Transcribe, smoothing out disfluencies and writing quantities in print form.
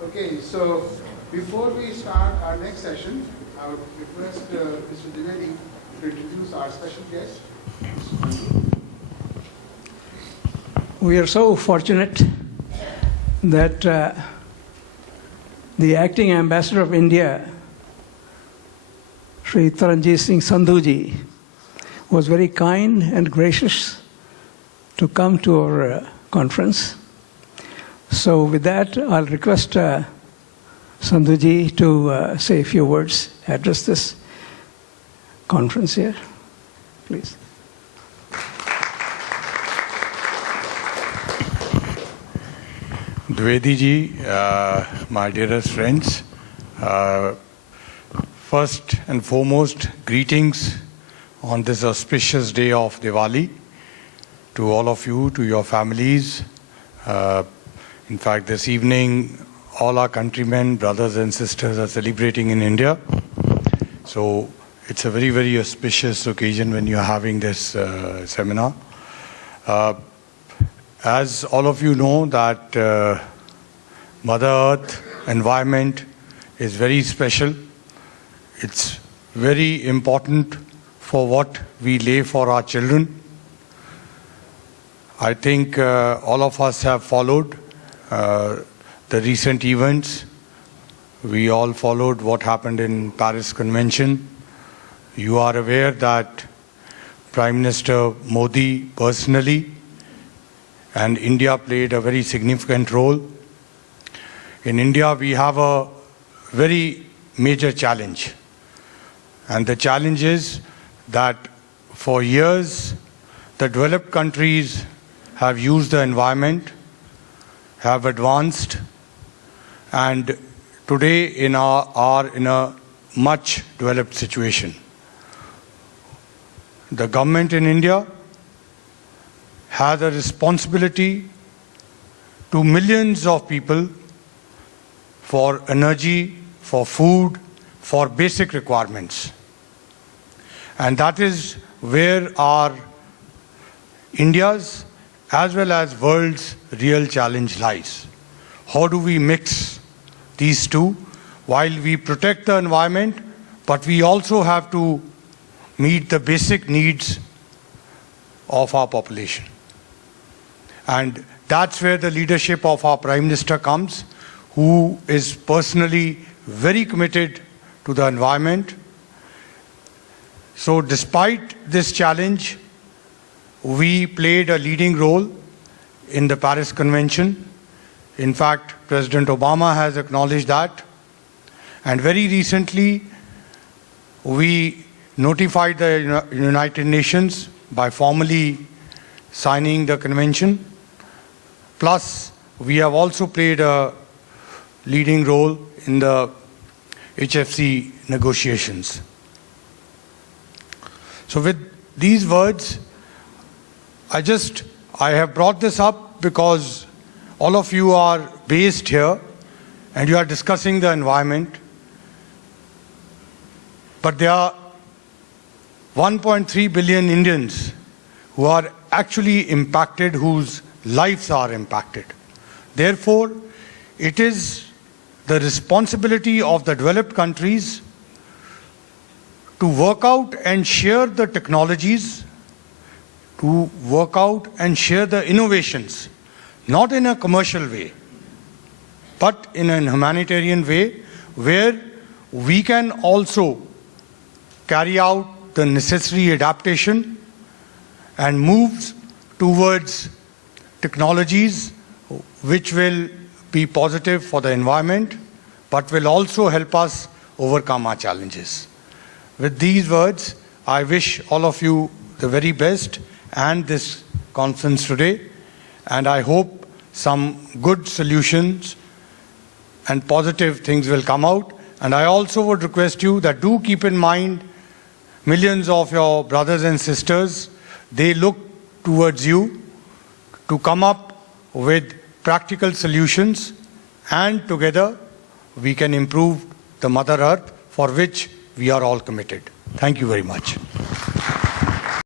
Okay, so before we start our next session, I would request Mr. Dwivedi to introduce our special guest. We are so fortunate that the acting ambassador of India, Sri Taranjit Singh Sandhuji, was very kind and gracious to come to our conference. So with that, I'll request Sandhuji to say a few words, address this conference here, please. Dwivedi ji, my dearest friends, first and foremost, greetings on this auspicious day of Diwali to all of you, to your families. In fact, this evening, all our countrymen, brothers and sisters are celebrating in India. So it's a very, very auspicious occasion when you're having this seminar. As all of you know that Mother Earth, environment is very special. It's very important for what we lay for our children. I think all of us have followed the recent events. We all followed what happened in Paris Convention. You are aware that Prime Minister Modi personally and India played a very significant role. In India, we have a very major challenge. And the challenge is that for years, the developed countries have used the environment, have advanced, and today are in a much developed situation. The government in India has a responsibility to millions of people for energy, for food, for basic requirements. And that is where our India's as well as world's real challenge lies. How do we mix these two while we protect the environment, but we also have to meet the basic needs of our population. And that's where the leadership of our Prime Minister comes, who is personally very committed to the environment. So despite this challenge, we played a leading role in the Paris Convention. In fact, President Obama has acknowledged that. And very recently, we notified the United Nations by formally signing the convention. Plus, we have also played a leading role in the HFC negotiations. So with these words, I have brought this up because all of you are based here and you are discussing the environment. But there are 1.3 billion Indians who are actually impacted, whose lives are impacted. Therefore, it is the responsibility of the developed countries to work out and share the technologies, to work out and share the innovations, not in a commercial way, but in a humanitarian way, where we can also carry out the necessary adaptation and moves towards technologies which will be positive for the environment, but will also help us overcome our challenges. With these words, I wish all of you the very best and this conference today, and I hope some good solutions and positive things will come out. And I also would request you that do keep in mind millions of your brothers and sisters, they look towards you to come up with practical solutions, and together we can improve the Mother Earth, for which we are all committed. Thank you very much.